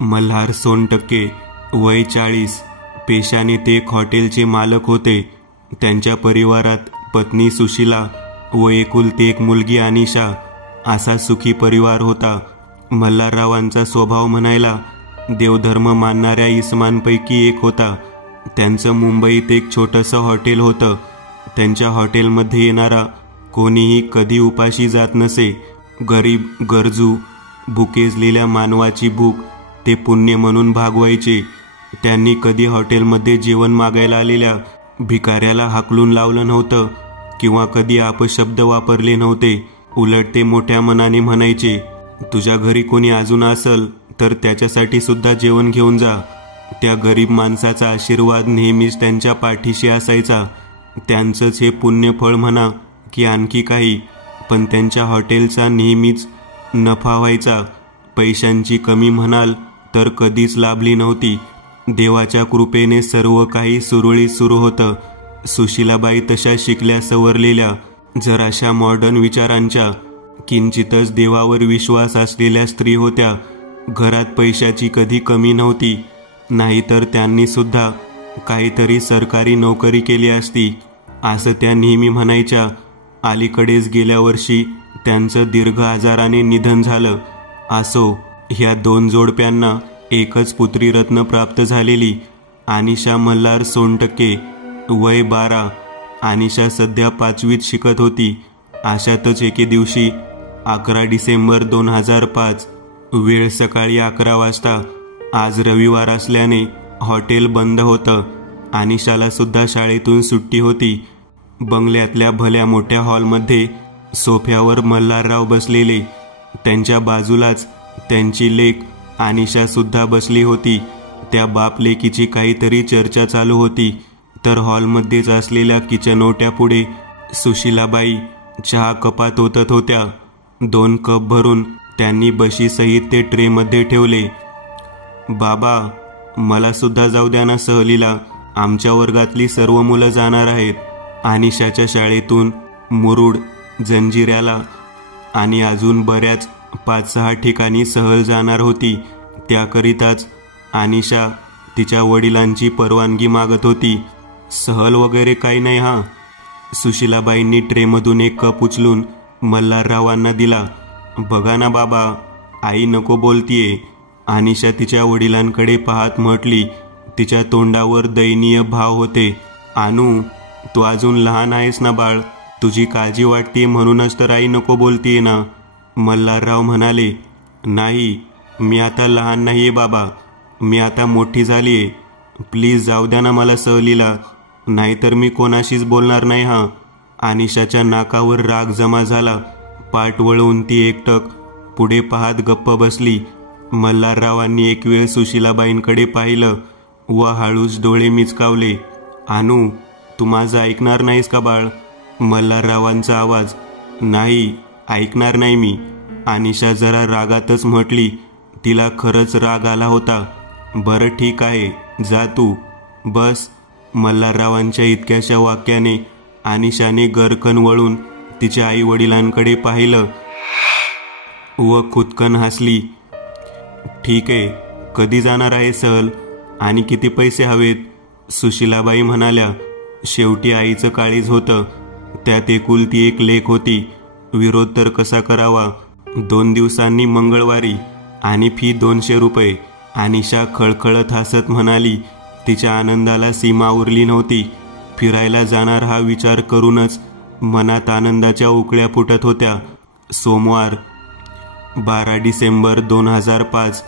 मल्हार सोनटक्के, वय 40, पेशाने ते एक हॉटेलचे मालक होते. त्यांच्या परिवारात पत्नी सुशीला व एकुलती एक मुलगी अनिशा असा सुखी परिवार होता. मल्हाररावांचा स्वभाव म्हणायला देवधर्म मानणाऱ्या इसमांपैकी एक होता. त्यांचं मुंबईत एक छोटंसं हॉटेल होतं. त्यांच्या हॉटेलमध्ये येणारा कोणीही कधी उपाशी जात नसे. गरीब, गरजू, भुकेजलेल्या मानवाची भूक ते पुण्य म्हणून भागवायचे. त्यांनी कधी हॉटेलमध्ये जेवण मागायला आलेल्या भिकाऱ्याला हाकलून लावलं नव्हतं किंवा कधी अपशब्द वापरले नव्हते. उलट ते मोठ्या मनाने म्हणायचे, तुझ्या घरी कोणी अजून असेल तर त्याच्यासाठी सुद्धा जेवण घेऊन जा. त्या गरीब माणसाचा आशीर्वाद नेहमीच त्यांच्या पाठीशी असायचा. त्यांचंच हे पुण्यफळ म्हणा की आणखी काही, पण त्यांच्या हॉटेलचा नेहमीच नफा व्हायचा. पैशांची कमी म्हणाल तर कधीच लाभली नव्हती. देवाच्या कृपेने सर्व काही सुरळीत सुरू होतं. सुशीलाबाई तशा शिकल्या सवरलेल्या, जराशा मॉडर्न विचारांच्या, किंचितच देवावर विश्वास असलेल्या स्त्री होत्या. घरात पैशाची कधी कमी नव्हती. नाहीतर त्यांनी सुद्धा काहीतरी सरकारी नोकरी केली असती असं त्या नेहमी म्हणायच्या. अलीकडेच गेल्या वर्षी त्यांचं दीर्घ आजाराने निधन झालं. असो, ह्या 2 जोडप्यांना एकच पुत्रीरत्न प्राप्त झालेली, अनिशा मल्हार सोनटक्के, वय 12. अनिशा सध्या 5वीत शिकत होती. अशातच एके दिवशी 11 डिसेंबर 2005, वेळ सकाळी 11 वाजता. आज रविवार असल्याने हॉटेल बंद होतं. अनिशाला सुद्धा शाळेतून सुट्टी होती. बंगल्यातल्या भल्या मोठ्या हॉलमध्ये सोफ्यावर मल्हारराव बसलेले. त्यांच्या बाजूलाच त्यांची लेक अनिशा सुद्धा बसली होती. त्या बाप लेकीची काहीतरी चर्चा चालू होती. तर हॉलमध्येच असलेल्या किचन ओट्यापुढे सुशीलाबाई चहा कपात ओतत होत्या. 2 कप भरून त्यांनी बशीसहित ते ट्रेमध्ये ठेवले. बाबा, मला सुद्धा जाऊ द्या ना सहलीला. आमच्या वर्गातली सर्व मुलं जाणार आहेत. अनिशाच्या शाळेतून मुरुड, जंजिऱ्याला आणि अजून बऱ्याच 5-6 ठिकाणी सहल जाणार होती. त्याकरिताच अनिशा तिच्या वडिलांची परवानगी मागत होती. सहल वगैरे काही नाही हा. सुशीलाबाईंनी ट्रेमधून एक कप उचलून मल्हाररावांना दिला. बघा ना बाबा, आई नको बोलतीये. अनिशा तिच्या वडिलांकडे पाहत म्हटली. तिच्या तोंडावर दयनीय भाव होते. अनु, तू अजून लहान आहेस ना बाळ. तुझी काळजी वाटते म्हणूनच तर आई नको बोलतीये ना. मल्हारराव म्हणाले, नाही, मी आता लहान नाहीये बाबा. मी आता मोठी झालीये. प्लीज जाऊ द्या ना मला सहलीला, नाहीतर मी कोणाशीच बोलणार नाही हा. अनिशाच्या नाकावर राग जमा झाला. पाठ वळवून ती एकटक पुढे पाहत गप्प बसली. मल्हाररावांनी एक वेळ सुशीलाबाईंकडे पाहिलं व हळूच डोळे मिचकावले. अनु, तू माझं ऐकणार नाहीस का बाळ? मल्हाररावांचा आवाज. नाही, ऐकणार नाही मी. अनिशा जरा रागातच म्हटली. तिला खरंच राग आला होता. बरं ठीक आहे, जा तू, बस. मल्हाररावांच्या इतक्याशा वाक्याने अनिशाने गरकन वळून तिच्या आई वडिलांकडे पाहिलं व खुदकन हसली. ठीक आहे, कधी जाणार आहे सहल आणि किती पैसे हवेत? सुशीलाबाई म्हणाल्या. शेवटी आईचं काळीज होतं. त्यात एकुलती एक लेक होती. विरोध तर कसा करावा? 2 दिवसांनी मंगळवारी आणि फी 200 रुपये. अनिशा खळखळत हसत म्हणाली. तिच्या आनंदाला सीमा उरली नव्हती. फिरायला जाणार हा विचार करूनच मनात आनंदाच्या उकळ्या फुटत होत्या. सोमवार 12 डिसेंबर 2005.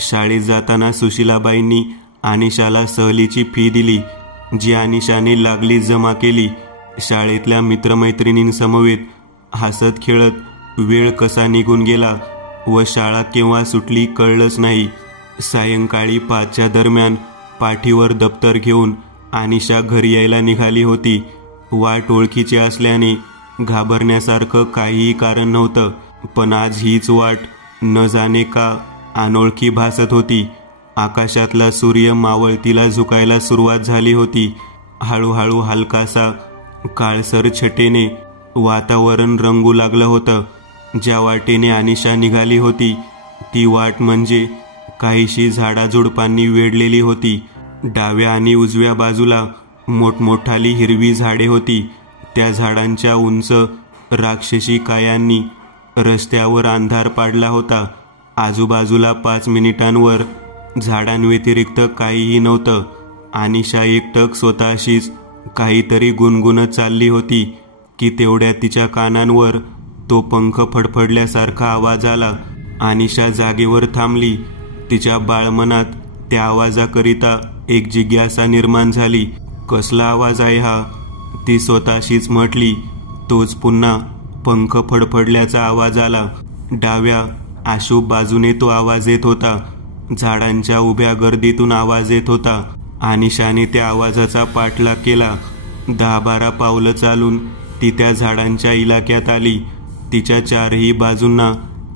शाळेत जाताना सुशीलाबाईंनी अनिशाला सहलीची फी दिली, जी अनिशाने लागलीच जमा केली. शाळेतल्या मित्रमैत्रिणींसमवेत हसत खेळत वेळ कसा निघून गेला व शाळा केव्हा सुटली कळलंच नाही. सायंकाळी 5च्या दरम्यान पाठीवर दप्तर घेऊन अनिशा घरी यायला निघाली होती. वाट ओळखीची असल्याने घाबरण्यासारखं काहीही कारण नव्हतं. पण आज हीच वाट न जाणे का अनोळखी भासत होती. आकाशातला सूर्य मावळतीला झुकायला सुरुवात झाली होती. हळूहळू हलकासा काळसर छटेने वातावरण रंगू लागलं होतं. ज्या वाटेने अनिशा निघाली होती ती वाट म्हणजे काहीशी झाडाझुडपांनी वेढलेली होती. डाव्या आणि उजव्या बाजूला मोठमोठाली हिरवी झाडे होती. त्या झाडांच्या उंच राक्षसी कायांनी रस्त्यावर अंधार पाडला होता. आजूबाजूला 5 मिनिटांवर झाडांव्यतिरिक्त काहीही नव्हतं. अनिशा एकटक स्वतःशीच काहीतरी गुणगुणत चालली होती की तेवढ्या तिच्या कानांवर तो पंख फडफडल्यासारखा आवाज आला. अनिशा जागेवर थांबली. तिच्या बाळमनात त्या आवाजाकरिता एक जिज्ञासा निर्माण झाली. कसला आवाज आहे हा? ती स्वतःशीच म्हटली. तोच पुन्हा पंख फडफडल्याचा आवाज आला. डाव्या अशुभ बाजूने तो आवाज येत होता. झाडांच्या उभ्या गर्दीतून आवाज येत होता. अनिशाने त्या आवाजाचा पाठलाग केला. 10-12 पावलं चालून ती त्या झाडांच्या इलाक्यात आली. तिच्या चारही बाजूंना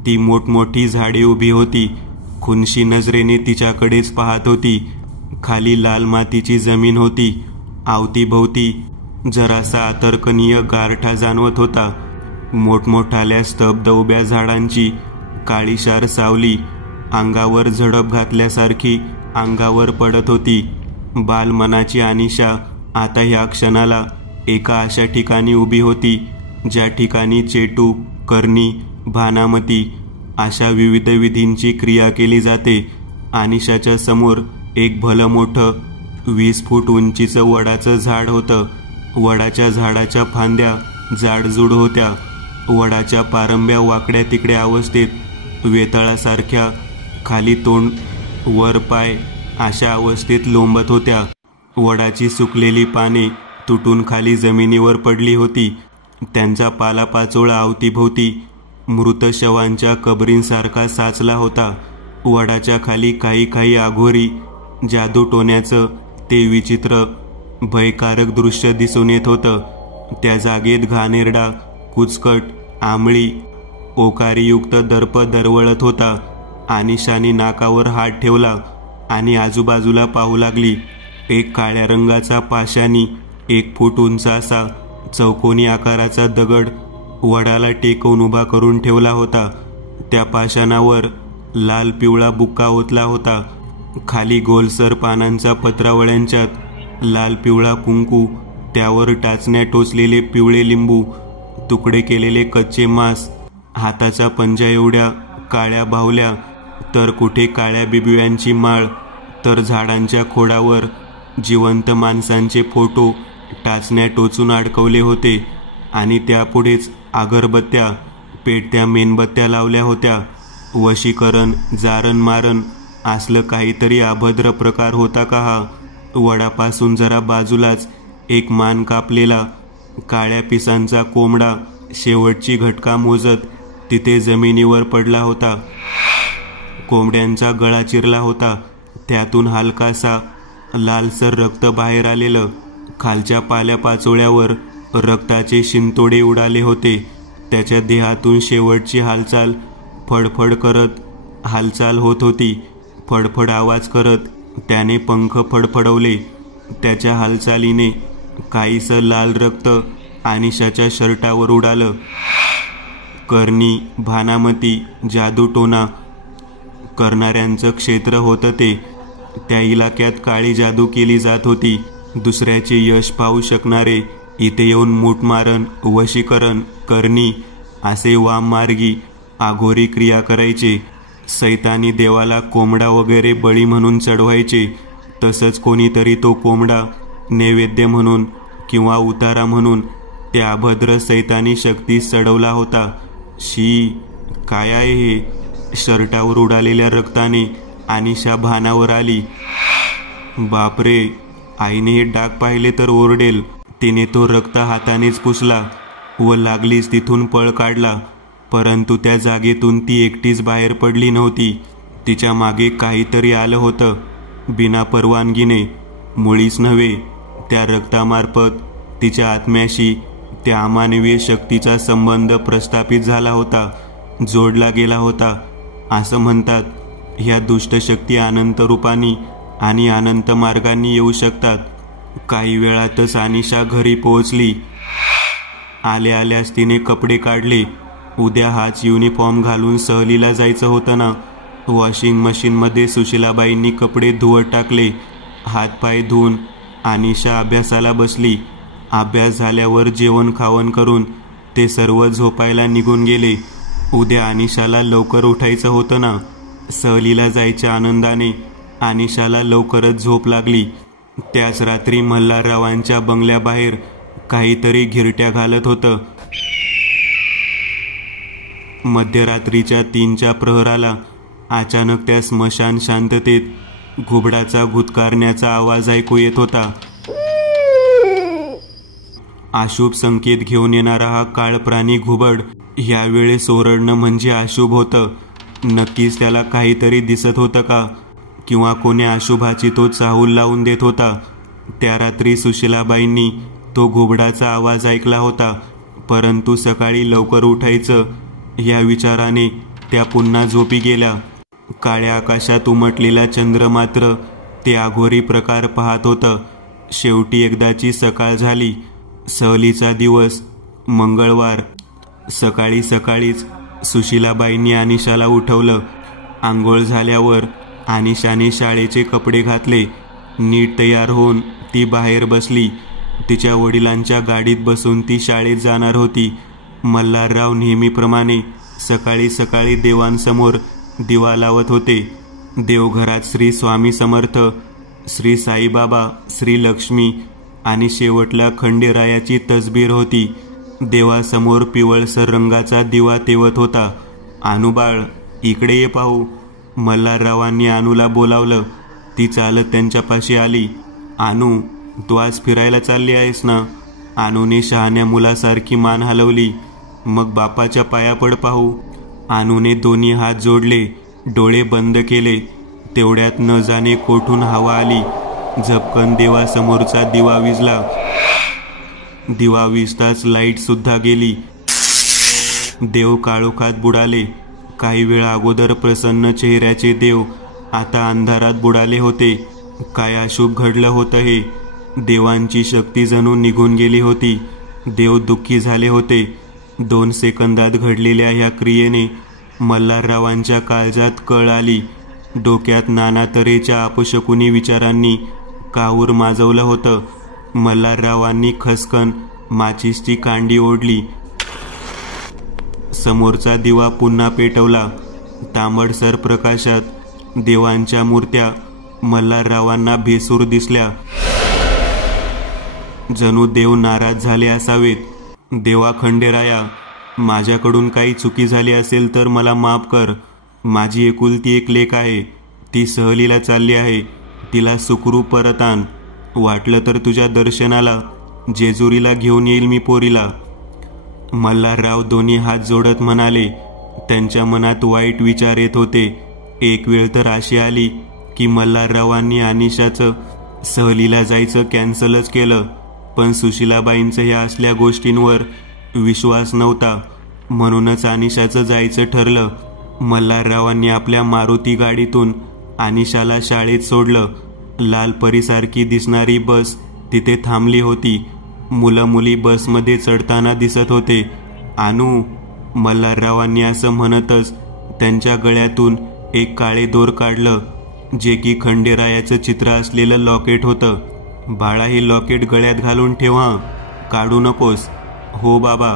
ती मोठमोठी झाडे उभी होती. खुनशी नजरेने तिच्याकडेच पाहत होती. खाली लाल मातीची जमीन होती. अवतीभोवती जरासा अतर्कनीय गारठा जाणवत होता. मोठमोठाल्या स्तब्ध उभ्या झाडांची काळीशार सावली अंगावर झडप घातल्यासारखी अंगावर पडत होती. बालमनाची अनिशा आता ह्या क्षणाला एका अशा ठिकाणी उभी होती ज्या ठिकाणी चेटू, करणी, भानामती अशा विविध विधींची क्रिया केली जाते. अनिशाच्या समोर एक भलं मोठं 20 फूट उंचीचं वडाचं झाड होतं. वडाच्या झाडाच्या फांद्या जाडजूड होत्या. वडाच्या पारंब्या वाकड्या तिकड्या अवस्थेत वेताळासारख्या खाली तोंड वर पाय अशा अवस्थेत लोंबत होत्या. वडाची सुकलेली पाने तुटून खाली जमिनीवर पडली होती. त्यांचा पालापाचोळा अवतीभोवती मृत शवांच्या कबरींसारखा साचला होता. वडाच्या खाली काही आघोरी जादूटोण्याचं ते विचित्र भयकारक दृश्य दिसून येत होतं. त्या जागेत घाणेरडा, कुचकट, आमळी, ओकारीयुक्त दर्प दरवळत होता. अनिशाने नाकावर हात ठेवला आणि आजूबाजूला पाहू लागली. एक काळ्या रंगाचा पाशानी 1 फूट उंच असा चौकोनी आकाराचा दगड वडाला टेकवून उभा करून ठेवला होता. त्या पाषाणावर लाल पिवळा बुक्का ओतला होता. खाली गोलसर पानांचा पत्रावळ्यांच्यात लाल पिवळा कुंकू, त्यावर टाचण्या टोचलेले पिवळे लिंबू, तुकडे केलेले कच्चे मांस, हाताचा पंजा एवढ्या काळ्या बाहुल्या, तर कुठे काळ्या बिबियांची माळ, तर झाडांच्या खोडावर जिवंत माणसांचे फोटो टाचण्या टोचून अडकवले होते. आणि त्यापुढेच अगरबत्त्या, पेटत्या मेणबत्त्या लावल्या होत्या. वशीकरण, जारण मारण असलं काहीतरी अभद्र प्रकार होता का हा? वडापासून जरा बाजूलाच एक मान कापलेला काळ्या पिसांचा कोंबडा शेवटची घटका मोजत तिथे जमिनीवर पडला होता. कोंबड्यांचा गळा चिरला होता. त्यातून हलकासा लालसर रक्त बाहेर आलेलं. खालच्या पाल्यापाचोळ्यावर रक्ताचे शिंतोडे उडाले होते. त्याच्या देहातून शेवटची हालचाल फडफड करत हालचाल होत होती. फडफड आवाज करत त्याने पंख फडफडवले. त्याच्या हालचालीने काहीसं लाल रक्त अनिशाच्या शर्टावर उडालं. करणी, भानामती, जादूटोणा करणाऱ्यांचं क्षेत्र होतं ते. त्या इलाक्यात काळी जादू केली जात होती. दुसऱ्याचे यश पाहू शकणारे इथे येऊन मूठमारण, वशीकरण, करणी असे वाममार्गी आघोरी क्रिया करायचे. सैतानी देवाला कोंबडा वगैरे बळी म्हणून चढवायचे. तसंच कोणीतरी तो कोंबडा नैवेद्य म्हणून किंवा उतारा म्हणून त्या अभद्र सैतानी शक्तीस चढवला होता. शी, काय आहे हे? शर्टावर उडालेल्या रक्ताने अनिशा भानावर आली. बापरे, आईने हे डाग पाहिले तर ओरडेल. तिने तो रक्त हातानेच पुसला व लागलीच तिथून पळ काढला. परंतु त्या जागेतून ती एकटीच बाहेर पडली नव्हती. तिच्या मागे काहीतरी आलं होतं. बिना परवानगीने, मुळीच नव्हे. त्या रक्तामार्फत तिच्या आत्म्याशी त्या अमानवीय शक्तीचा संबंध प्रस्थापित झाला होता, जोडला गेला होता. असं म्हणतात, ह्या दुष्ट शक्ती अनंत रूपांनी आणि अनंत मार्गांनी येऊ शकतात. काही वेळातच अनिशा घरी पोहोचली. आल्या आल्याच तिने कपडे काढले. उद्या हाच युनिफॉर्म घालून सहलीला जायचं होतं ना. वॉशिंग मशीनमध्ये सुशीलाबाईंनी कपडे धुवत टाकले. हातपाय धुवून अनिशा अभ्यासाला बसली. अभ्यास झाल्यावर जेवण खावण करून ते सर्व झोपायला निघून गेले. उद्या अनिशाला लवकर उठायचं होतं ना. सहलीला जायच्या आनंदाने अनिशाला लवकरच झोप लागली. त्याच रात्री मल्हाररावांच्या बंगल्याबाहेर काहीतरी घिरट्या घालत होतं. मध्यरात्रीच्या 3च्या प्रहराला अचानक त्या स्मशान शांततेत घुबडाचा घुतकारण्याचा आवाज ऐकू येत होता. अशुभ संकेत घेऊन येणारा हा काळ प्राणी घुबड ह्यावेळेस ओरडणं म्हणजे अशुभ होतं. नक्कीच त्याला काहीतरी दिसत होतं का, किंवा कोणी अशुभाची तो चाहूल लावून देत होता. त्या रात्री सुशीलाबाईंनी तो घुबडाचा आवाज ऐकला होता, परंतु सकाळी लवकर उठायचं या विचाराने त्या पुन्हा झोपी गेल्या. काळ्या आकाशात उमटलेला चंद्र मात्र ते अघोरी प्रकार पाहत होतं. शेवटी एकदाची सकाळ झाली. सहलीचा दिवस मंगळवार. सकाळी सकाळीच सुशीलाबाईंनी अनिशाला उठवलं. आंघोळ झाल्यावर अनिशाने शाळेचे कपडे घातले. नीट तयार होऊन ती बाहेर बसली. तिच्या वडिलांच्या गाडीत बसून ती शाळेत जाणार होती. मल्हारराव नेहमीप्रमाणे सकाळी सकाळी देवांसमोर दिवा लावत होते. देवघरात श्री स्वामी समर्थ, श्री साईबाबा, श्री लक्ष्मी आणि शेवटला खंडेरायाची तसबीर होती. देवासमोर पिवळसर रंगाचा दिवा तेवत होता. अनुबाळ, इकडे ये पाहू. मल्हाररावांनी अनुला बोलावलं. ती चालत त्यांच्यापाशी आली. अनु, तू आज फिरायला चालली आहेस ना? अनुने शहाण्या मुलासारखी मान हलवली. मग बापाच्या पाया पड पाहू. अनुने दोन्ही हात जोडले, डोळे बंद केले. तेवढ्यात न जाणे कोठून हवा आली. झपकन देवासमोरचा दिवा विझला. दिवा विझताच लाईट सुद्धा गेली. देव काळोखात बुडाले. काही वेळ अगोदर प्रसन्न चेहऱ्याचे देव आता अंधारात बुडाले होते. काय अशुभ घडलं होतं हे. देवांची शक्ती जणू निघून गेली होती. देव दुःखी झाले होते. 2 सेकंदात घडलेल्या ह्या क्रियेने मल्हाररावांच्या काळजात कळ आली. डोक्यात नाना तऱ्हेच्या अपशकुनी विचारांनी काहूर माजवलं होतं. मल्हाररावांनी खसकन माचीसची कांडी ओढली. समोरचा दिवा पुन्हा पेटवला. तांबडसर प्रकाशात देवांच्या मूर्त्या मल्हाररावांना भेसूर दिसल्या. जणू देव नाराज झाले असावेत. देवा खंडेराया, माझ्याकडून काही चुकी झाली असेल तर मला माफ कर. माझी एकुलती एक लेक आहे. ती सहलीला चालली आहे. तिला सुखरूप परत आण. वाटलं तर तुझ्या दर्शनाला जेजुरीला घेऊन येईल मी पोरीला. मल्हारराव दोन्ही हात जोडत म्हणाले. त्यांच्या मनात वाईट विचार येत होते. एक वेळ तर अशी आली की मल्हाररावांनी अनिशाचं सहलीला जायचं कॅन्सलच केलं. पण सुशीलाबाईंचं ह्या असल्या गोष्टींवर विश्वास नव्हता. म्हणूनच अनिशाचं जायचं ठरलं. मल्हाररावांनी आपल्या मारुती गाडीतून अनिशाला शाळेत सोडलं. लाल परीसारखी दिसणारी बस तिथे थांबली होती. मुलं मुली बसमध्ये चढताना दिसत होते. अनु, मल्हाररावांनी असं म्हणतच त्यांच्या गळ्यातून एक काळे दोर काढलं, जे की खंडेरायाचं चित्र असलेलं लॉकेट होतं. बाळा, हे लॉकेट गळ्यात घालून ठेवा, काढू नकोस. हो बाबा,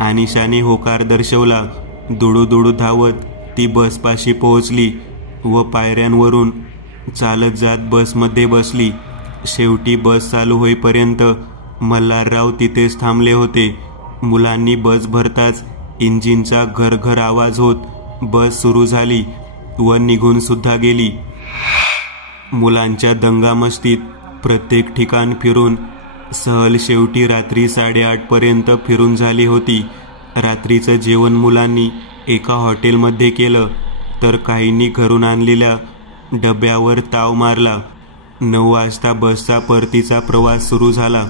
अनिशाने होकार दर्शवला. दुडू धावत ती बसपाशी पोहोचली व पायऱ्यांवरून चालत जात बसमध्ये बसली. शेवटी बस चालू होईपर्यंत मल्हारराव तिथेच थांबले होते. मुलांनी बस भरताच इंजिनचा घरघर आवाज होत बस सुरू झाली व निघून सुद्धा गेली. मुलांच्या दंगामस्तीत प्रत्येक ठिकाण फिरून सहल शेवटी रात्री 8:30 पर्यंत फिरून झाली होती. रात्रीचं जेवण मुलांनी एका हॉटेलमध्ये केलं, तर काहींनी घरून आणलेल्या डब्यावर ताव मारला. 9 वाजता बसचा परतीचा प्रवास सुरू झाला.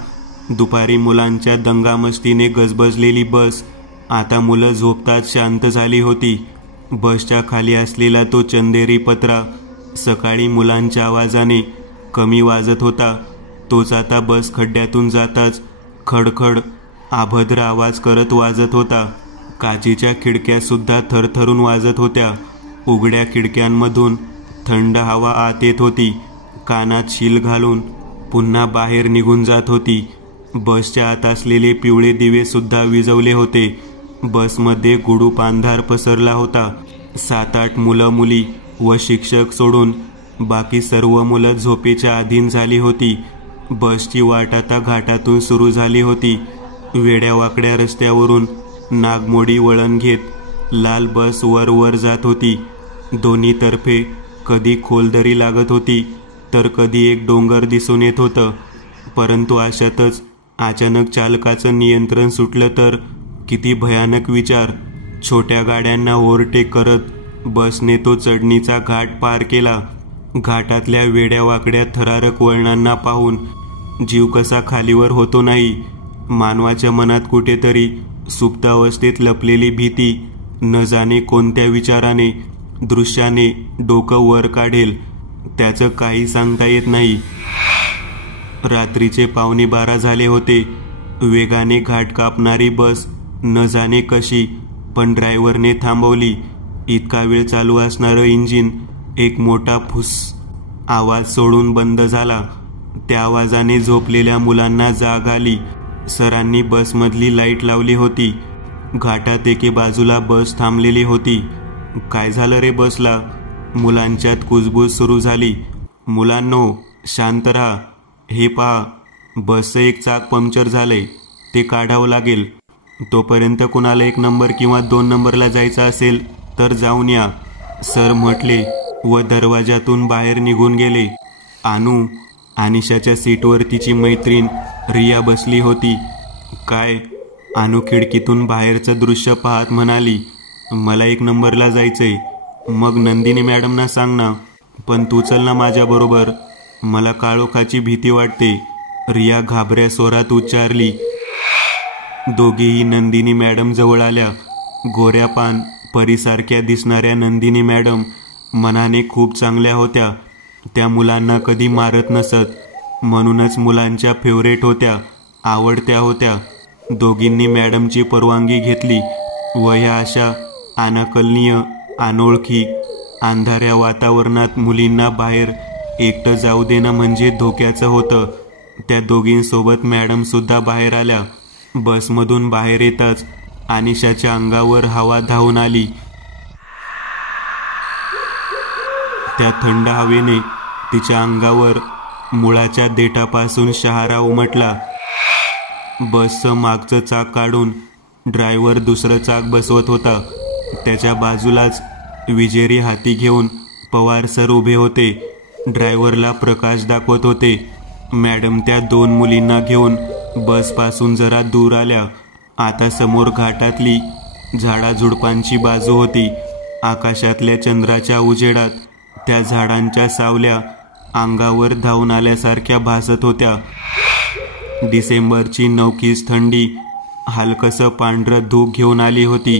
दुपारी मुलांच्या दंगामस्तीने गजबजलेली बस आता मुलं झोपताच शांत झाली होती. बसच्या खाली असलेला तो चंदेरी पत्रा सकाळी मुलांच्या आवाजाने कमी वाजत होता. तोच आता बस खड्ड्यातून जाताच खडखड अभद्र आवाज करत वाजत होता. काचेच्या खिडक्या सुद्धा थरथरून वाजत होत्या. उघड्या खिडक्यांमधून थंड हवा आत येत होती. कानात शील घालून पुन्हा बाहेर निघून जात होती. बसच्या आत असलेले पिवळे दिवे सुद्धा विझवले होते. बसमध्ये गुडूप अंधार पसरला होता. 7-8 मुलं मुली व शिक्षक सोडून बाकी सर्व मुलं झोपेच्या अधीन झाली होती. बसची वाट आता घाटातून सुरू झाली होती. वेड्यावाकड्या रस्त्यावरून नागमोडी वळण घेत लाल बस वर वर जात होती. दोन्ही तर्फे कधी खोलदरी लागत होती तर कधी एक डोंगर दिसून येत होतं. परंतु अशातच अचानक चालकाचं नियंत्रण सुटलं तर किती भयानक विचार. छोट्या गाड्यांना ओव्हरटेक करत बसने तो चढणीचा घाट पार केला. घाटातल्या वेड्यावाकड्या थरारक वळणांना पाहून जीव कसा खालीवर होतो नाही. मानवाच्या मनात कुठेतरी सुप्तावस्थेत लपलेली भीती न जाणे कोणत्या विचाराने, दृश्याने डोकं वर काढेल त्याचं काही सांगता येत नाही. रात्रीचे 11:15 झाले होते. वेगाने घाट कापणारी बस न जाणे कशी पण ड्रायव्हरने थांबवली. इतका वेळ चालू असणारं इंजिन एक मोठा फुस आवाज सोडून बंद झाला. त्या आवाजाने झोपलेल्या मुलांना जाग आली. सरांनी बसमधली लाईट लावली होती. घाटात एके बाजूला बस थांबलेली होती. काय झालं रे बसला? मुलांच्यात कुजबूज सुरू झाली. मुलांनो शांत राहा. हे पहा, बसचं एक चाक पंक्चर झालंय, ते काढावं लागेल. तोपर्यंत कुणाला 1 नंबर किंवा 2 नंबरला जायचं असेल तर जाऊन या, सर म्हटले व दरवाजातून बाहेर निघून गेले. अनिशाच्या सीटवर तिची मैत्रीण रिया बसली होती. काय? अनु खिडकीतून बाहेरचं दृश्य पाहत म्हणाली, मला 1 नंबरला जायचंय. मग नंदिनी मॅडमना सांग ना. पण तू चल ना माझ्याबरोबर, मला काळोखाची भीती वाटते, रिया घाबऱ्या स्वरात उच्चारली. दोघेही नंदिनी मॅडम जवळ आल्या. गोऱ्या पान परीसारख्या दिसणाऱ्या नंदिनी मॅडम मनाने खूप चांगल्या होत्या. त्या मुलांना कधी मारत नसत, म्हणूनच मुलांच्या फेवरेट होत्या, आवडत्या होत्या. दोघींनी मॅडमची परवानगी घेतली व ह्या अशा अनाकलनीय, अनोळखी, अंधाऱ्या वातावरणात मुलींना बाहेर एकटं जाऊ देणं म्हणजे धोक्याचं होतं. त्या दोघींसोबत मॅडम सुद्धा बाहेर आल्या. बसमधून बाहेर येताच अनिशाच्या अंगावर हवा धावून आली. त्या थंड हवेने तिच्या अंगावर मुळाच्या देठापासून शहारा उमटला. बसचं मागचं चाक काढून ड्रायव्हर दुसरं चाक बसवत होता. त्याच्या बाजूलाच विजेरी हाती घेऊन पवार सर उभे होते. ड्रायव्हरला प्रकाश दाखवत होते. मॅडम त्या 2 मुलींना घेऊन बसपासून जरा दूर आल्या. आता समोर घाटातली झाडाझुडपांची बाजू होती. आकाशातल्या चंद्राच्या उजेडात त्या झाडांच्या सावल्या अंगावर धावून आल्यासारख्या भासत होत्या. डिसेंबरची नवखीच थंडी हलकसं पांढरं धूक घेऊन आली होती.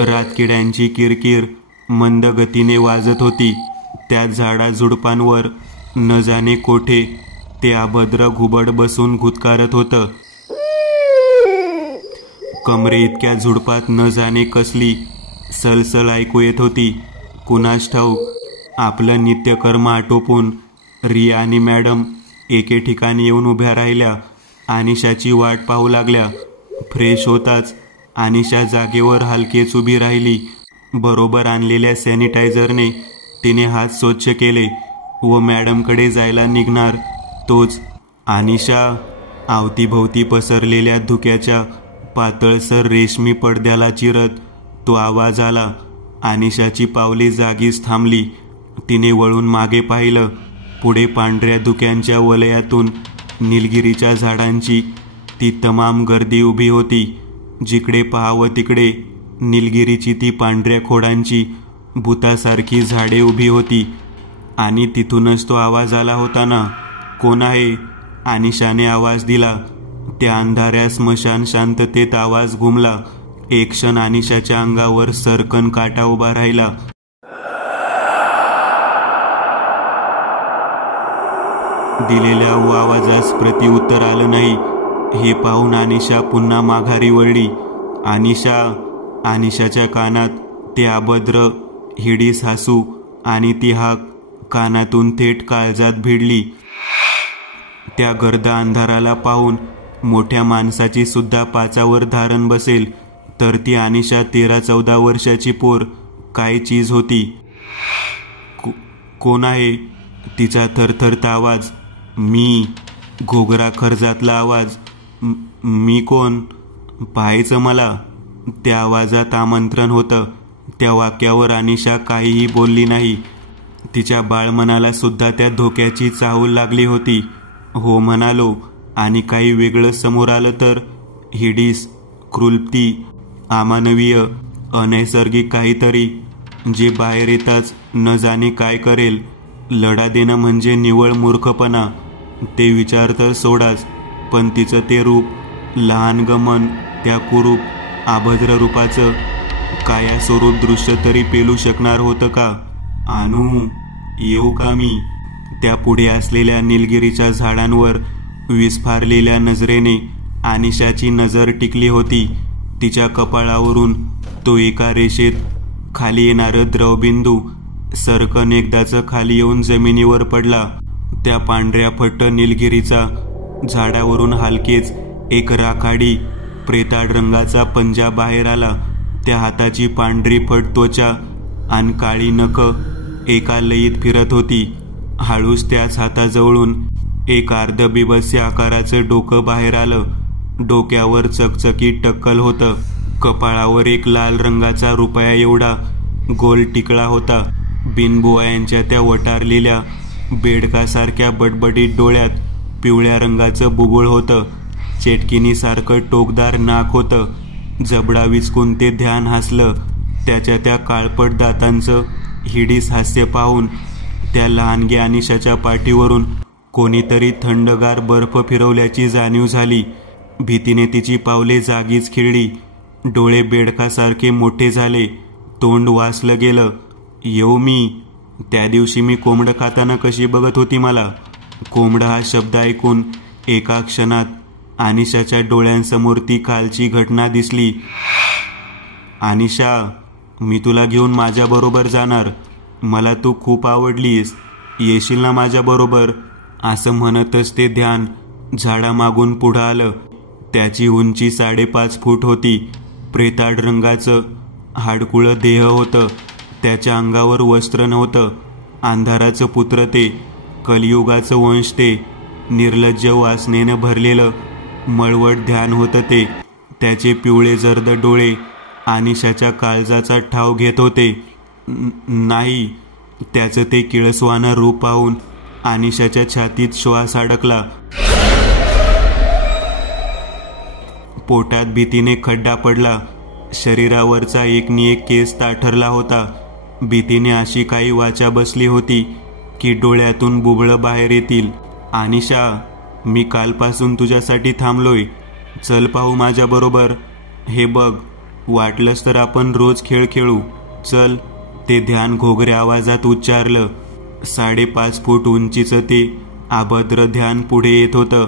रातकिड्यांची किरकिर मंद गतीने वाजत होती. त्या झाडाझुडपांवर न जाणे कोठे ते अभद्र घुबड बसून घुतकारत होतं. कमरे इतक्या झुडपात न जाणे कसली सलसल ऐकू येत होती. कुणास ठाऊक. आपलं नित्यकर्म आटोपून रिया आणि मॅडम एके ठिकाणी येऊन उभ्या राहिल्या. अनिशाची वाट पाहू लागल्या. फ्रेश होताच अनिशा जागेवर हलकेच उभी राहिली. बरोबर आणलेल्या सॅनिटायझरने तिने हात स्वच्छ केले व मॅडमकडे जायला निघणार तोच अनिशा. अवतीभोवती पसरलेल्या धुक्याच्या पातळसर रेशमी पडद्याला चिरत तो आवाज आला. अनिशाची पावले जागीच थांबली. तिने वळून मागे पाहिलं. पुढे पांढऱ्या धुक्यांच्या वलयातून निलगिरीच्या झाडांची ती तमाम गर्दी उभी होती. जिकडे पाहावं तिकडे निलगिरीची ती पांढऱ्या खोडांची भूतासारखी झाडे उभी होती. आणि तिथूनच तो आवाज आला होता ना. कोण आहे? अनिशाने आवाज दिला. त्या अंधाऱ्या स्मशान शांततेत आवाज घुमला. एक क्षण अनिशाच्या अंगावर सरकन काटा उभा राहिला. दिलेल्या आवाजास प्रत्युत्तर आलं नाही. हे पाहून अनिशा पुन्हा माघारी वळली. अनिशाच्या कानात ते अभद्र हिडीस हसू आणि ती हाक कानातून थेट काळजात भिडली. त्या गर्द अंधाराला पाहून मोठ्या माणसाची सुद्धा पाचावर धारण बसेल, तर ती अनिशा 13-14 वर्षाची पोर काय चीज होती. कोण आहे? तिचा थरथरता आवाज. मी. घोगरा खर्जातला आवाज. मी कोण? पाहायचं मला. त्या आवाजात आमंत्रण होतं. त्या वाक्यावर अनिशा काहीही बोलली नाही. तिच्या बाळमनाला सुद्धा त्या धोक्याची चाहूल लागली होती. हो म्हणालो, आणि काही वेगळं समोर आलं तर? हिडीस, क्रूरती, अमानवीय, अनैसर्गिक काहीतरी, जे बाहेर येताच न जाणे काय करेल. लढा देणं म्हणजे निव्वळ मूर्खपणा. ते विचार तर सोडाच, पण तिचं ते रूप, लहान गमन, त्या कुरूप अभद्र रूपाचं कायास्वरूप दृश्य तरी पेलू शकणार होतं का? आणू येऊ का मी? त्या पुढे असलेल्या निलगिरीच्या झाडांवर विस्फारलेल्या नजरेने अनिशाची नजर टिकली होती. तिच्या कपाळावरून तो एका रेषेत खाली येणारं द्रवबिंदू सरकन एकदाच खाली येऊन जमिनीवर पडला. त्या पांढऱ्या फट्ट निलगिरीचा झाडावरून हलकेच एक राखाडी प्रेताळ रंगाचा पंजा बाहेर आला. त्या हाताची पांढरी फट त्वचा आणि काळी नखं एका लयीत फिरत होती. हळूच त्याच हाताजवळून एक अर्ध बिभत्स्य आकाराचं डोकं बाहेर आलं. डोक्यावर चकचकीत टक्कल होतं. कपाळावर एक लाल रंगाचा रुपया एवढा गोल टिकळा होता. बिनबुवायांच्या त्या वटारलेल्या बेडकासारख्या बटबटीत डोळ्यात पिवळ्या रंगाचं बुबुळ होतं. चेटकिनीसारखं टोकदार नाक होतं. जबडा विचकून ते ध्यान हसलं. त्याच्या त्या काळपट दातांचं हिडीस हास्य पाहून त्या लहानगी अनिशाच्या पाठीवरून कोणीतरी थंडगार बर्फ फिरवल्याची जाणीव झाली. भीतीने तिची पावले जागीच खिळली. डोळे बेडकासारखे मोठे झाले. तोंड वासलं गेलं. येऊ मी? त्या दिवशी मी कोंबडं खाताना कशी बघत होती मला. कोंबडं हा शब्द ऐकून एका क्षणात अनिशाच्या डोळ्यांसमोर ती कालची घटना दिसली. अनिशा, मी तुला घेऊन माझ्याबरोबर जाणार. मला तू खूप आवडलीस. येशील ना माझ्याबरोबर? असं म्हणतच ते ध्यान झाडामागून पुढं आलं. त्याची उंची 5.5 फूट होती. प्रेताळ रंगाचं हाडकुळं देह होतं. त्याच्या अंगावर वस्त्र नव्हतं. अंधाराचं पुत्र ते, कलियुगाचं वंश ते, निर्लज्ज वासनेनं भरलेलं मळवट ध्यान होतं ते. त्याचे पिवळे जर्द डोळे अनिशाच्या काळजाचा ठाव घेत होते. नाही, त्याचं ते किळसवानं रूप पाहून अनिशाच्या छातीत श्वास अडकला. पोटात भीतीने खड्डा पडला. शरीरावरचा एकनिएक केस ताठरला होता. भीतीने अशी काही वाचा बसली होती की डोळ्यातून बुबळं बाहेर येतील. अनिशा, मी कालपासून तुझ्यासाठी थांबलोय. चल पाहू माझ्याबरोबर. हे बघ, वाटलंच तर आपण रोज खेळ खेळू. चल. ते ध्यान घोगऱ्या आवाजात उच्चारलं. 5.5 फूट उंचीचं ते अभद्र ध्यान पुढे येत होतं.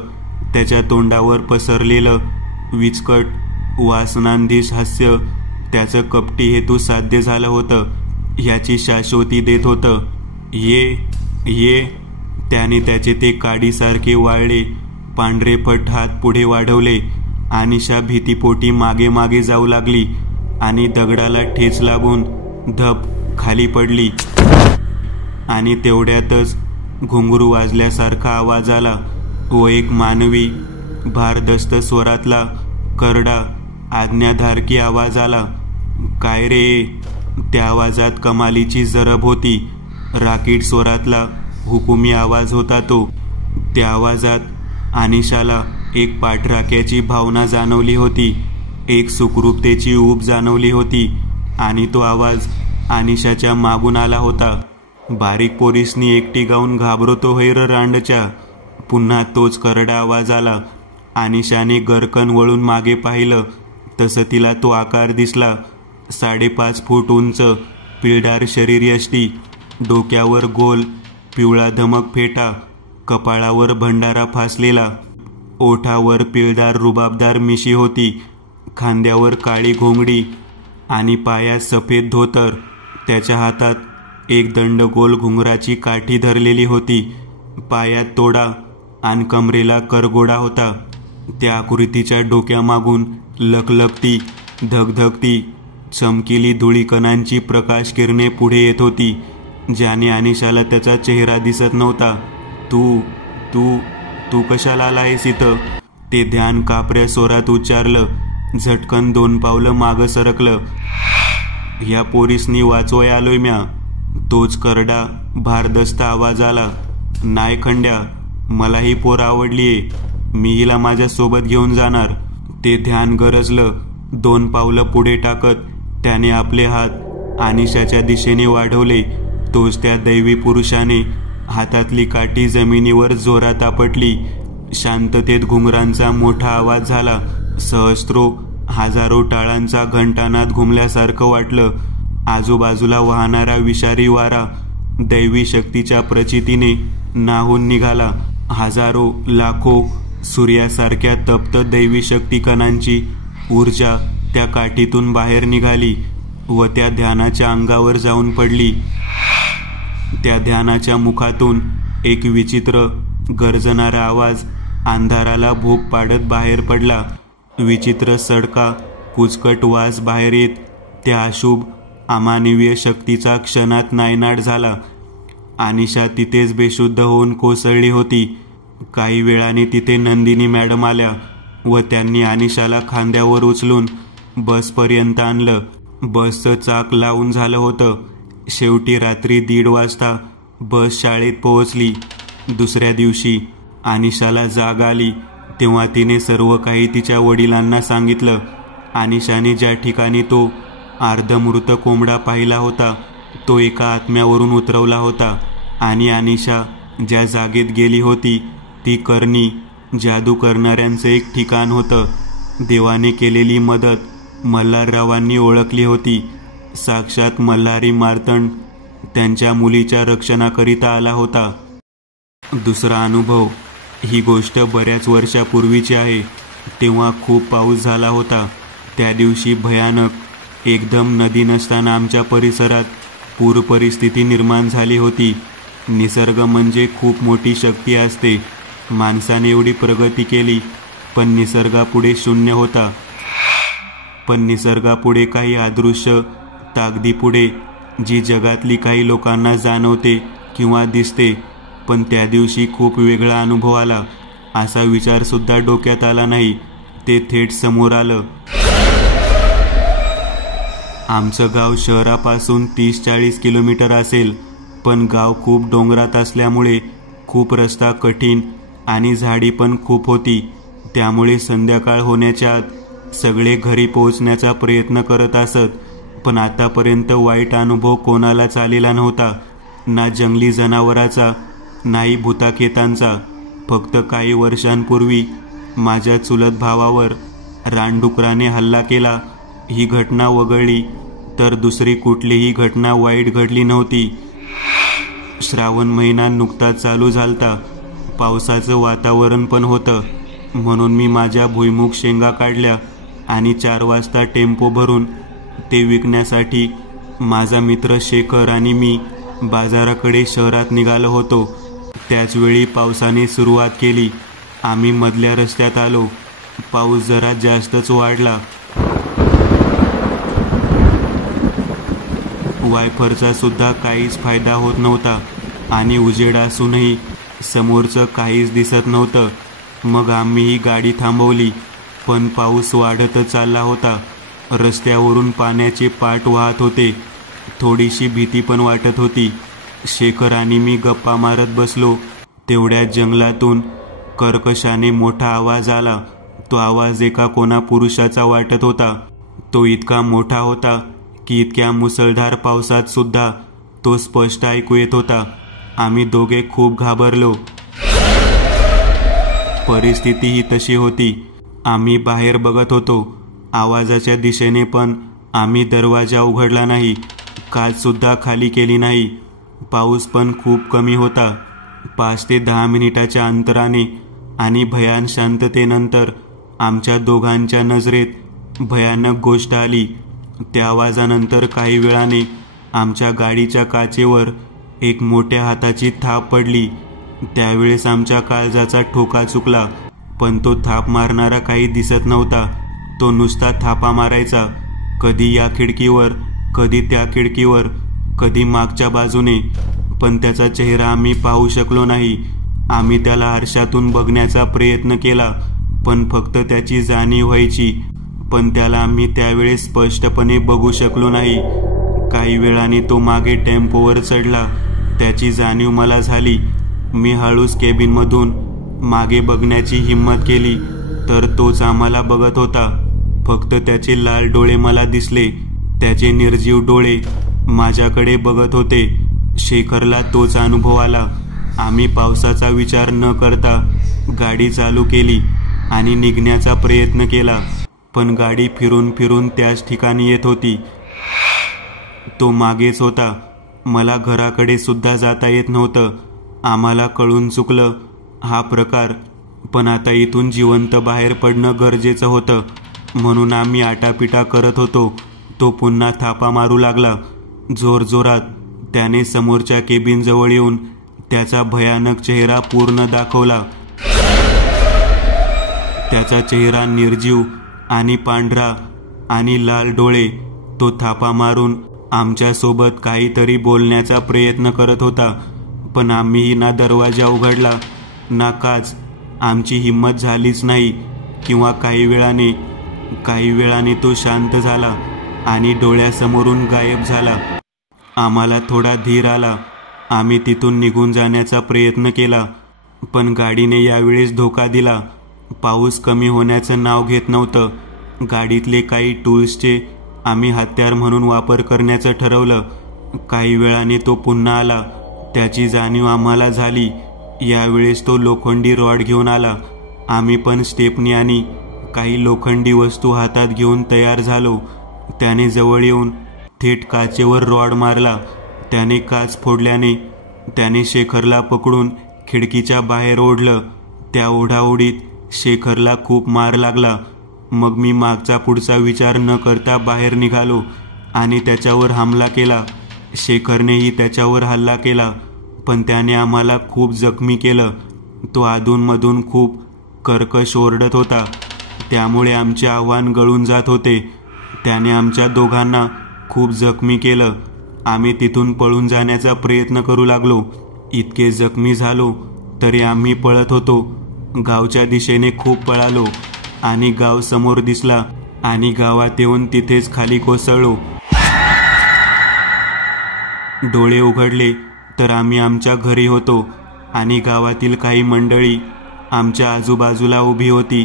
त्याच्या तोंडावर पसरलेलं विचकट वासनांधीश हास्य त्याचं कपटी हेतू साध्य झालं होतं ह्याची शाश्वती देत होतं. ये. त्याने त्याचे ते काडीसारखे वाळले पांढरे फट हात पुढे वाढवले. अनिशा भीतीपोटी मागे मागे जाऊ लागली आणि दगडाला ठेच लागून धप खाली पडली. आणि तेवढ्यातच घुंगरू वाजल्यासारखा आवाज आला व एक मानवी भारदस्त स्वरातला करडा आज्ञाधारकी आवाज आला. काय रे? त्या आवाजात कमालीची जरब होती. राकीट स्वरातला हुकुमी आवाज होता तो. त्या आवाजात अनिशाला एक पाठराख्याची भावना जाणवली होती. एक सुखरूपतेची ऊब जाणवली होती. आणि तो आवाज अनिशाच्या मागून आला होता. बारीक पोरीसनी एकटी गाऊन घाबरतो हैर रांडच्या. पुन्हा तोच करडा आवाज आला. अनिशाने गरकन वळून मागे पाहिलं तसं तिला तो आकार दिसला. 5.5 फूट उंच पिळदार शरीर यष्टी. डोक्यावर गोल पिवळा धमक फेटा. कपाळावर भंडारा फासलेला. ओठावर पिळदार रुबाबदार मिशी होती. खांद्यावर काळी घोंगडी आणि पायात सफेद धोतर. त्याच्या हातात एक दंडगोल घुंगराची काठी धरलेली होती. पायात तोडा आणि कमरेला करगोडा होता. त्या आकृतीच्या डोक्यामागून लखलखती, धगधगती, चमकिली धुळीकणांची प्रकाश किरणे पुढे येत होती, ज्याने अनिशाला त्याचा चेहरा दिसत नव्हता. तू तू तू कशाला आलायस इथं? ते ध्यान कापऱ्या स्वरात उच्चारलं. झटकन 2 पावलं मागं सरकलं. ह्या पोरीसनी वाचवाय आलोय म्या. तोच करडा भारदस्त आवाज आला. नाय खंड्या, मला ही पोर आवडलीये. मी हिला माझ्या सोबत घेऊन जाणार. ते ध्यान गरजलं. 2 पावलं पुढे टाकत त्याने आपले हात अनिशाच्या दिशेने वाढवले. तोच त्या दैवी पुरुषाने हातातली काठी जमिनीवर जोरात आपटली. शांततेत घुंगरांचा मोठा आवाज झाला. सहस्रो हजारो टाळांचा घंटानाद घुमल्यासारखं वाटलं. आजूबाजूला वाहणारा विषारी वारा दैवी शक्तीच्या प्रचितीने नाहून निघाला. हजारो लाखो सूर्यासारख्या तप्त दैवी शक्ती कणांची ऊर्जा त्या काठीतून बाहेर निघाली व त्या ध्यानाच्या अंगावर जाऊन पडली. त्या ध्यानाच्या मुखातून एक विचित्र गर्जणारा आवाज अंधाराला भोग पाडत बाहेर पडला. विचित्र सडका कुचकट वास बाहेर येत त्या अशुभ अमानवीय शक्तीचा क्षणात नायनाट झाला. अनिशा तिथेच बेशुद्ध होऊन कोसळली होती. काही वेळाने तिथे नंदिनी मॅडम आल्या व त्यांनी अनिशाला खांद्यावर उचलून बसपर्यंत आणलं. बसचं चाक लावून झालं होतं. शेवटी रात्री 1:30 वाजता बस शाळेत पोहोचली. दुसऱ्या दिवशी अनिशाला जाग आली तेव्हा तिने सर्व काही तिच्या वडिलांना सांगितलं. अनिशाने ज्या ठिकाणी तो अर्धमृत कोंबडा पाहिला होता तो एका आत्म्यावरून उतरवला होता आणि अनिशा ज्या जागेत गेली होती ती करणी जादू करणाऱ्यांचं एक ठिकाण होतं. देवाने केलेली मदत मल्हाररावांनी ओळखली होती. साक्षात मल्हारी मार्तंड त्यांच्या मुलीच्या रक्षणाकरिता आला होता. दुसरा अनुभव. ही गोष्ट बऱ्याच वर्षापूर्वीची आहे. तेव्हा खूप पाऊस झाला होता. त्या दिवशी भयानक एकदम नदी नसताना आमच्या परिसरात पूर परिस्थिती निर्माण झाली होती. निसर्ग म्हणजे खूप मोठी शक्ती असते. माणसाने एवढी प्रगती केली पण निसर्गापुढे शून्य होता. पण निसर्गापुढे काही अदृश्य ताकदीपुढे जी जगातली काही लोकांना जाणवते किंवा दिसते. पण त्या दिवशी खूप वेगळा अनुभव आला. असा विचार सुद्धा डोक्यात आला नाही. ते थेट समोर आलं. आमचं गाव शहरापासून 30-40 किलोमीटर असेल, पण गाव खूप डोंगरात असल्यामुळे खूप रस्ता कठीण आणि झाडी पण खूप होती. त्यामुळे संध्याकाळ होण्याच्या आत सगळे घरी पोहोचण्याचा प्रयत्न करत असत. पण आतापर्यंत वाईट अनुभव कोणालाच आलेला नव्हता. ना जंगली जनावराचा, नाही भूताखेतांचा. फक्त काही वर्षांपूर्वी माझ्या चुलत भावावर रानडुकराने हल्ला केला. ही घटना वगळली तर दुसरी कुठलीही घटना वाईट घडली नव्हती. श्रावण महिना नुकताच चालू झालता. पावसाचं वातावरण पण होतं. म्हणून मी माझ्या भुईमुग शेंगा काढल्या आणि 4 वाजता टेम्पो भरून ते विकण्यासाठी माझा मित्र शेखर आणि मी बाजाराकडे शहरात निघालो होतो. त्याचवेळी पावसाने सुरुवात केली. आम्ही मधल्या रस्त्यात आलो. पाऊस जरा जास्तच वाढला. वायफरचा सुद्धा काहीच फायदा होत नव्हता आणि उजेड असूनही समोरचं काहीच दिसत नव्हतं. मग आम्ही ही गाडी थांबवली. पण पाऊस वाढतच चालला होता. रस्त्यावरून पाण्याचे पाट वाहत होते. थोडीशी भीती पण वाटत होती. शेखर आणि मी गप्पा मारत बसलो. तेवढ्यात जंगलातून कर्कशाने मोठा आवाज आला. तो आवाज एका कोणा पुरुषाचा वाटत होता. तो इतका मोठा होता की इतक्या मुसळधार पावसात सुद्धा तो स्पष्ट ऐकू येत होता. आम्ही दोघे खूप घाबरलो. परिस्थिती ही तशी होती. आम्ही बाहेर बघत होतो आवाजाच्या दिशेने, पण आम्ही दरवाजा उघडला नाही. काच सुद्धा खाली केली नाही. पाऊस पण खूप कमी होता. 5 ते 10 मिनिटाच्या अंतराने आणि भयान शांततेनंतर आमच्या दोघांच्या नजरेत भयानक गोष्ट आली. त्या आवाजानंतर काही वेळाने आमच्या गाडीच्या काचेवर एक मोठ्या हाताची थाप पडली. त्यावेळेस आमच्या काळजाचा ठोका चुकला, पण तो थाप मारणारा काही दिसत नव्हता. तो नुसता थापा मारायचा, कधी या खिडकीवर, कधी त्या खिडकीवर, कधी मागच्या बाजूने, पण त्याचा चेहरा आम्ही पाहू शकलो नाही. आम्ही त्याला आरशातून बघण्याचा प्रयत्न केला, पण फक्त त्याची जाणीव व्हायची, पण त्याला आम्ही त्यावेळेस स्पष्टपणे बघू शकलो नाही. काही वेळाने तो मागे टेम्पोवर चढला. त्याची जाणीव मला झाली. मी हळूच केबिनमधून मागे बघण्याची हिम्मत केली, तर तोच आम्हाला बघत होता. फक्त त्याचे लाल डोळे मला दिसले. त्याचे निर्जीव डोळे माझ्याकडे बघत होते. शेखरला तोच अनुभव आला. आम्ही पावसाचा विचार न करता गाडी चालू केली आणि निघण्याचा प्रयत्न केला, पण गाडी फिरून फिरून त्याच ठिकाणी येत होती. तो मागेच होता. मला घराकडे सुद्धा जाता येत नव्हतं. आम्हाला कळून चुकलं हा प्रकार, पण आता इथून जिवंत बाहेर पडणं गरजेचं होतं, म्हणून आम्ही आटापिटा करत होतो. तो पुन्हा थापा मारू लागला जोरजोरात. त्याने समोरच्या केबिनजवळ येऊन त्याचा भयानक चेहरा पूर्ण दाखवला. त्याचा चेहरा निर्जीव आणि पांढरा आणि लाल डोळे. तो थापा मारून आमच्यासोबत काहीतरी बोलण्याचा प्रयत्न करत होता, पण आम्हीही ना दरवाजा उघडला ना काच. आमची हिंमत झालीच नाही. किंवा काही वेळाने तो शांत झाला आणि डोळ्यासमोरून गायब झाला. आम्हाला थोडा धीर आला. आम्ही तिथून निघून जाण्याचा प्रयत्न केला, पण गाडीने यावेळेस धोका दिला. पाऊस कमी होण्याचं नाव घेत नव्हतं. गाडीतले काही टूल्सचे आम्ही हत्यार म्हणून वापर करण्याचं ठरवलं. काही वेळाने तो पुन्हा आला. त्याची जाणीव आम्हाला झाली. यावेळेस तो लोखंडी रॉड घेऊन आला. आम्ही पण स्टेपनी आणि काही लोखंडी वस्तू हातात घेऊन तयार झालो. त्याने जवळ येऊन थेट काचेवर रॉड मारला. त्याने काच फोडल्याने त्याने शेखरला पकडून खिडकीच्या बाहेर ओढलं. त्या ओढाओढीत शेखरला खूप मार लागला. मग मी मागचा पुढचा विचार न करता बाहेर निघालो आणि त्याच्यावर हमला केला. शेखरनेही त्याच्यावर हल्ला केला, पण त्याने आम्हाला खूप जखमी केलं. तो अधूनमधून खूप कर्कश ओरडत होता, त्यामुळे आमचे आव्हान गळून जात होते. त्याने आमच्या दोघांना खूप जखमी केलं. आम्ही तिथून पळून जाण्याचा प्रयत्न करू लागलो. इतके जखमी झालो तरी आम्ही पळत होतो. गावच्या दिशेने खूप पळालो आणि गाव समोर दिसला आणि गावात येऊन तिथेच खाली कोसळलो. डोळे उघडले तर आम्ही आमच्या घरी होतो आणि गावातील काही मंडळी आमच्या आजूबाजूला उभी होती.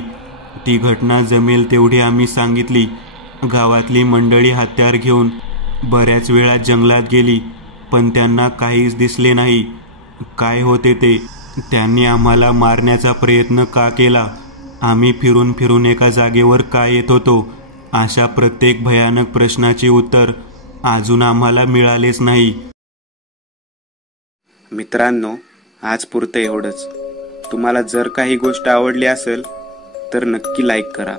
ती घटना जमेल तेवढी आम्ही सांगितली. गावातली मंडळी हत्यार घेऊन बऱ्याच वेळा जंगलात गेली, पण त्यांना काहीच दिसले नाही. काय होते ते? त्यांनी आम्हाला मारण्याचा प्रयत्न का केला? आम्ही फिरून फिरून एका जागेवर का येत होतो? अशा प्रत्येक भयानक प्रश्नाची उत्तर अजून आम्हाला मिळालेच नाही. मित्रांनो, आज पुरतं एवढंच. तुम्हाला जर काही गोष्ट आवडली असेल तर नक्की लाईक करा.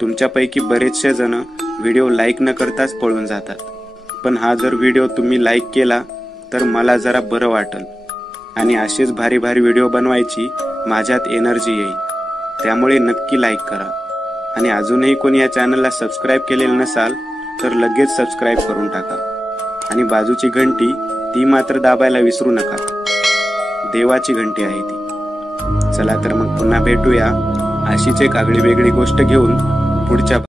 तुमच्यापैकी बरेचसे जण व्हिडिओ लाईक न करताच पळून जातात, पण हा जर व्हिडिओ तुम्ही लाईक केला तर मला जरा बरं वाटेल आणि असेच भारी भारी व्हिडिओ बनवायची माझ्यात एनर्जी येईल. त्यामुळे नक्की लाईक करा. आणि अजूनही कोणी या चॅनलला सबस्क्राईब केलेलं नसाल तर लगेच सबस्क्राईब करून टाका. आणि बाजूची घंटी ती मात्र दाबायला विसरू नका. देवाची घंटी आहे ती. चला तर मग पुन्हा भेटूया अशीच एक आगळी वेगळी गोष्ट घेऊन पुढच्या